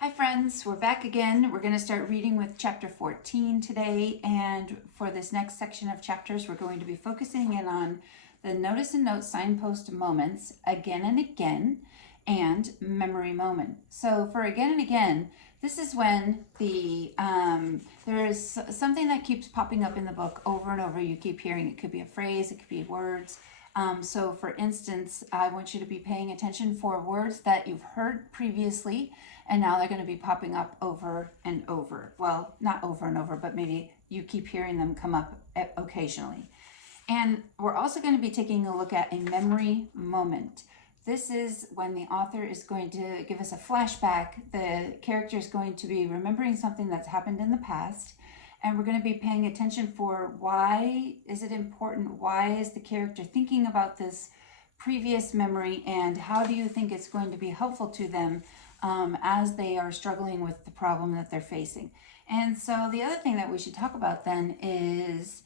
Hi friends, we're back again. We're going to start reading with chapter 14 today, and for this next section of chapters we're going to be focusing in on the notice and note signpost moments, again and again, and memory moment. So for again and again, this is when there is something that keeps popping up in the book over and over. You keep hearing it. Could be a phrase, it could be words. So for instance, I want you to be paying attention for words that you've heard previously, and now they're going to be popping up over and over. Well, not over and over, but maybe you keep hearing them come up occasionally. And we're also going to be taking a look at a memory moment. This is when the author is going to give us a flashback. The character is going to be remembering something that's happened in the past, and we're going to be paying attention for why is it important? Why is the character thinking about this previous memory, and how do you think it's going to be helpful to them as they are struggling with the problem that they're facing? And so the other thing that we should talk about then is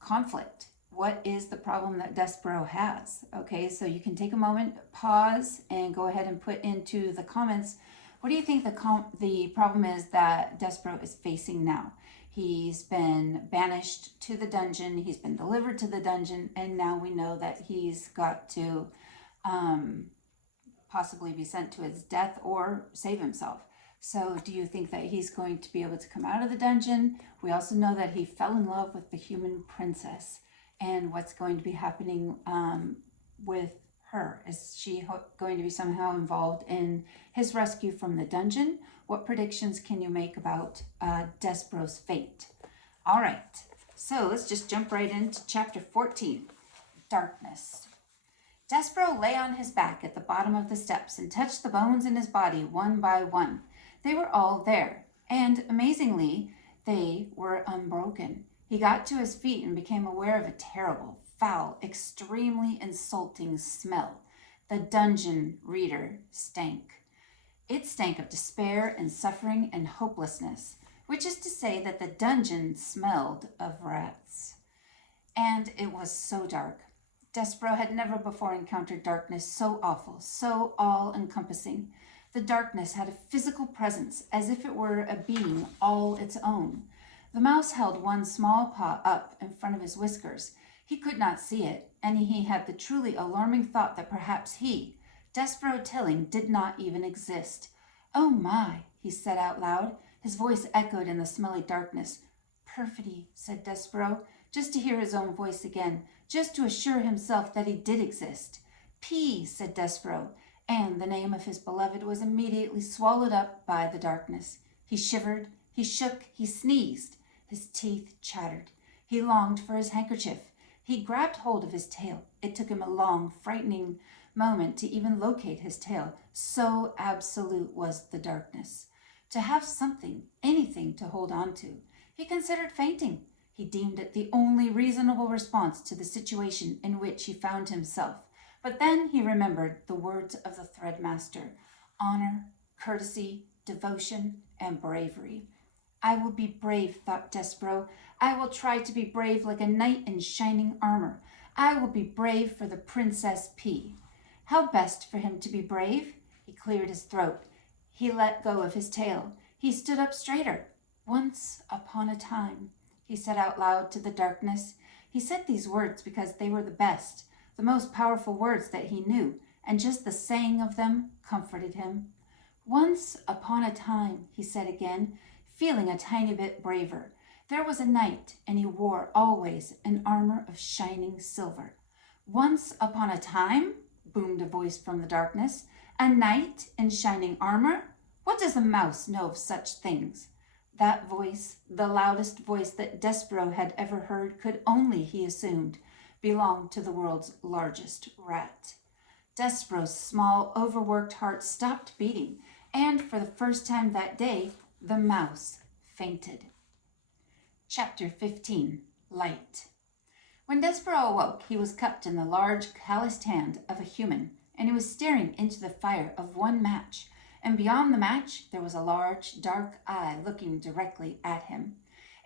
conflict. What is the problem that Despereaux has? Okay, so you can take a moment, pause, and go ahead and put into the comments, what do you think the problem is that Despereaux is facing now? He's been banished to the dungeon, he's been delivered to the dungeon, and now we know that he's got to possibly be sent to his death or save himself. So do you think that he's going to be able to come out of the dungeon? We also know that he fell in love with the human princess. And what's going to be happening with her? Is she going to be somehow involved in his rescue from the dungeon? What predictions can you make about Despereaux's fate? All right, so let's just jump right into chapter 14, Darkness. Despereaux lay on his back at the bottom of the steps and touched the bones in his body one by one. They were all there, and amazingly, they were unbroken. He got to his feet and became aware of a terrible, foul, extremely insulting smell. The dungeon reader stank. It stank of despair and suffering and hopelessness, which is to say that the dungeon smelled of rats. And it was so dark. Despereaux had never before encountered darkness so awful, so all-encompassing. The darkness had a physical presence, as if it were a being all its own. The mouse held one small paw up in front of his whiskers. He could not see it, and he had the truly alarming thought that perhaps he, Despereaux Tilling, did not even exist. "Oh my," he said out loud. His voice echoed in the smelly darkness. "Perfidy," said Despereaux, just to hear his own voice again, just to assure himself that he did exist. "P," said Despereaux, and the name of his beloved was immediately swallowed up by the darkness. He shivered, he shook, he sneezed. His teeth chattered. He longed for his handkerchief. He grabbed hold of his tail. It took him a long, frightening moment to even locate his tail. So absolute was the darkness. To have something, anything to hold on to. He considered fainting. He deemed it the only reasonable response to the situation in which he found himself. But then he remembered the words of the Threadmaster: honor, courtesy, devotion, and bravery. "I will be brave," thought Despereaux. "I will try to be brave like a knight in shining armor. I will be brave for the Princess P." How best for him to be brave? He cleared his throat. He let go of his tail. He stood up straighter. "Once upon a time," he said out loud to the darkness. He said these words because they were the best, the most powerful words that he knew, and just the saying of them comforted him. "Once upon a time," he said again, feeling a tiny bit braver. "There was a knight, and he wore always an armor of shining silver." "Once upon a time?" boomed a voice from the darkness. "A knight in shining armor? What does a mouse know of such things?" That voice, the loudest voice that Despereaux had ever heard, could only, he assumed, belong to the world's largest rat. Despereaux's small, overworked heart stopped beating, and for the first time that day, the mouse fainted. Chapter 15, Light. When Despereaux awoke, he was cupped in the large, calloused hand of a human, and he was staring into the fire of one match, and beyond the match there was a large, dark eye looking directly at him.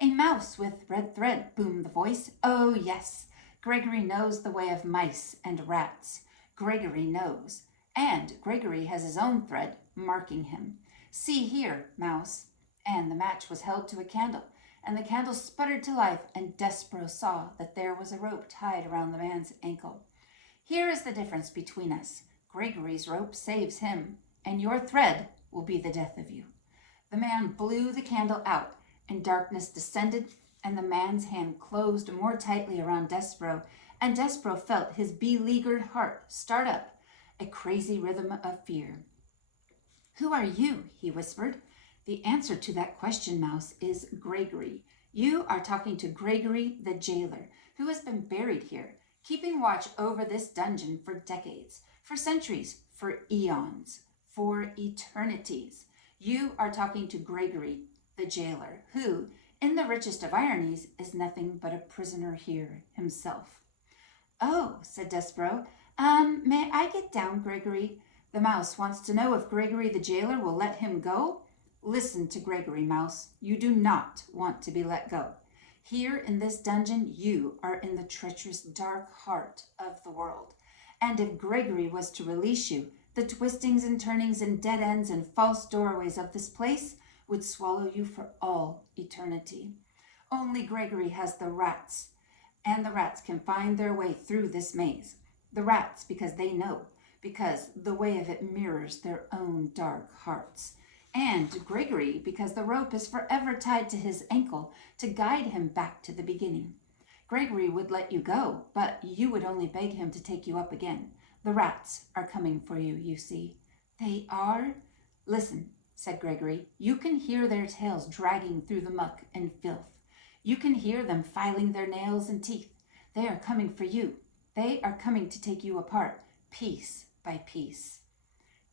"A mouse with red thread," boomed the voice. "Oh, yes, Gregory knows the way of mice and rats. Gregory knows." And Gregory has his own thread marking him. See here, Mouse. And the match was held to a candle, and the candle sputtered to life, and Despereaux saw that there was a rope tied around the man's ankle. Here is the difference between us. Gregory's rope saves him, and your thread will be the death of you. The man blew the candle out, and darkness descended, and the man's hand closed more tightly around Despereaux, and Despereaux felt his beleaguered heart start up, a crazy rhythm of fear. Who are you? He whispered. The answer to that question, Mouse, is Gregory. You are talking to Gregory the jailer, who has been buried here, keeping watch over this dungeon for decades, for centuries, for eons, for eternities. You are talking to Gregory the jailer, who, in the richest of ironies, is nothing but a prisoner here himself. Oh, said Despereaux. May I get down, Gregory? The mouse wants to know if Gregory the jailer will let him go. Listen to Gregory, Mouse. You do not want to be let go. Here in this dungeon, you are in the treacherous dark heart of the world. And if Gregory was to release you, the twistings and turnings and dead ends and false doorways of this place would swallow you for all eternity. Only Gregory has the rats, and the rats can find their way through this maze. The rats, because they know, because the way of it mirrors their own dark hearts. And Gregory, because the rope is forever tied to his ankle to guide him back to the beginning. Gregory would let you go, but you would only beg him to take you up again. The rats are coming for you, you see. They are? Listen, said Gregory. You can hear their tails dragging through the muck and filth. You can hear them filing their nails and teeth. They are coming for you. They are coming to take you apart, piece by piece.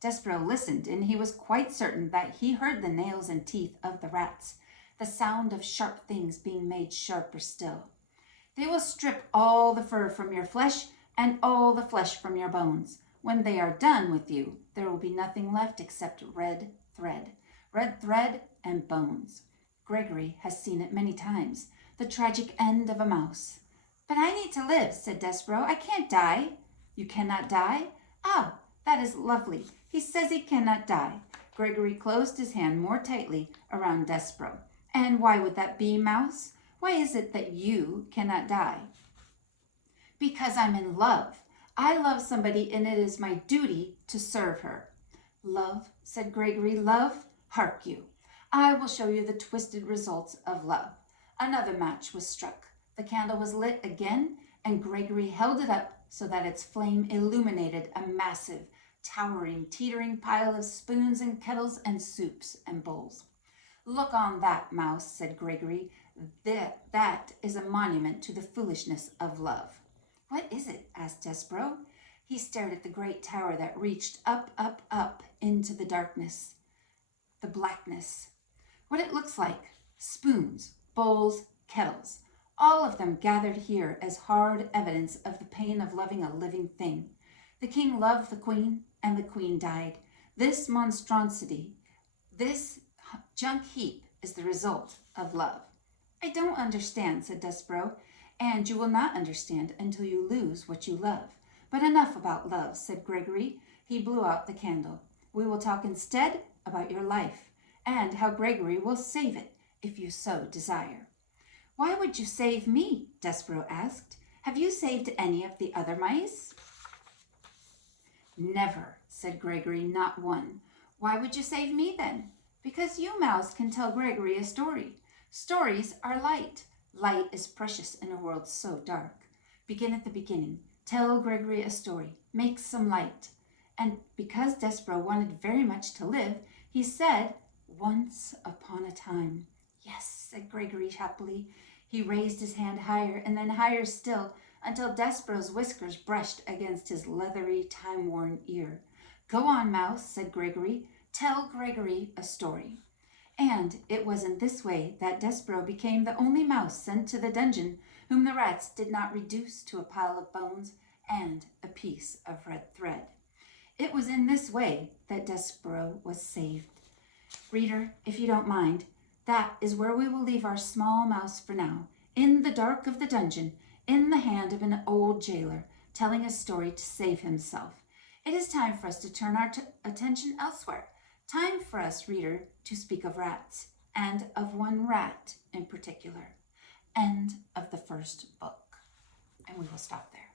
Despereaux listened, and he was quite certain that he heard the nails and teeth of the rats, the sound of sharp things being made sharper still. They will strip all the fur from your flesh and all the flesh from your bones. When they are done with you, there will be nothing left except red thread and bones. Gregory has seen it many times, the tragic end of a mouse. But I need to live, said Despereaux. I can't die. You cannot die? Ah, that is lovely. He says he cannot die. Gregory closed his hand more tightly around Despereaux. And why would that be, Mouse? Why is it that you cannot die? Because I'm in love. I love somebody, and it is my duty to serve her. Love, said Gregory, love? Hark you. I will show you the twisted results of love. Another match was struck. The candle was lit again, and Gregory held it up so that its flame illuminated a massive, towering, teetering pile of spoons and kettles and soups and bowls. Look on that, Mouse, said Gregory. That is a monument to the foolishness of love. What is it? Asked Despereaux. He stared at the great tower that reached up, up, up into the darkness, the blackness. What it looks like. Spoons, bowls, kettles, all of them gathered here as hard evidence of the pain of loving a living thing. The king loved the queen, and the queen died. This monstrosity, this junk heap is the result of love. I don't understand, said Despereaux, and you will not understand until you lose what you love. But enough about love, said Gregory. He blew out the candle. We will talk instead about your life, and how Gregory will save it, if you so desire. Why would you save me? Despereaux asked. Have you saved any of the other mice? Never, said Gregory, not one. Why would you save me then? Because you, Mouse, can tell Gregory a story. Stories are light. Light is precious in a world so dark. Begin at the beginning. Tell Gregory a story. Make some light. And because Despereaux wanted very much to live, he said, once upon a time. Yes, said Gregory happily. He raised his hand higher and then higher still, until Despereaux's whiskers brushed against his leathery, time-worn ear. Go on, Mouse, said Gregory. Tell Gregory a story. And it was in this way that Despereaux became the only mouse sent to the dungeon whom the rats did not reduce to a pile of bones and a piece of red thread. It was in this way that Despereaux was saved. Reader, if you don't mind, that is where we will leave our small mouse for now, in the dark of the dungeon, in the hand of an old jailer, telling a story to save himself. It is time for us to turn our attention elsewhere. Time for us, reader, to speak of rats, and of one rat in particular. End of the first book. And we will stop there.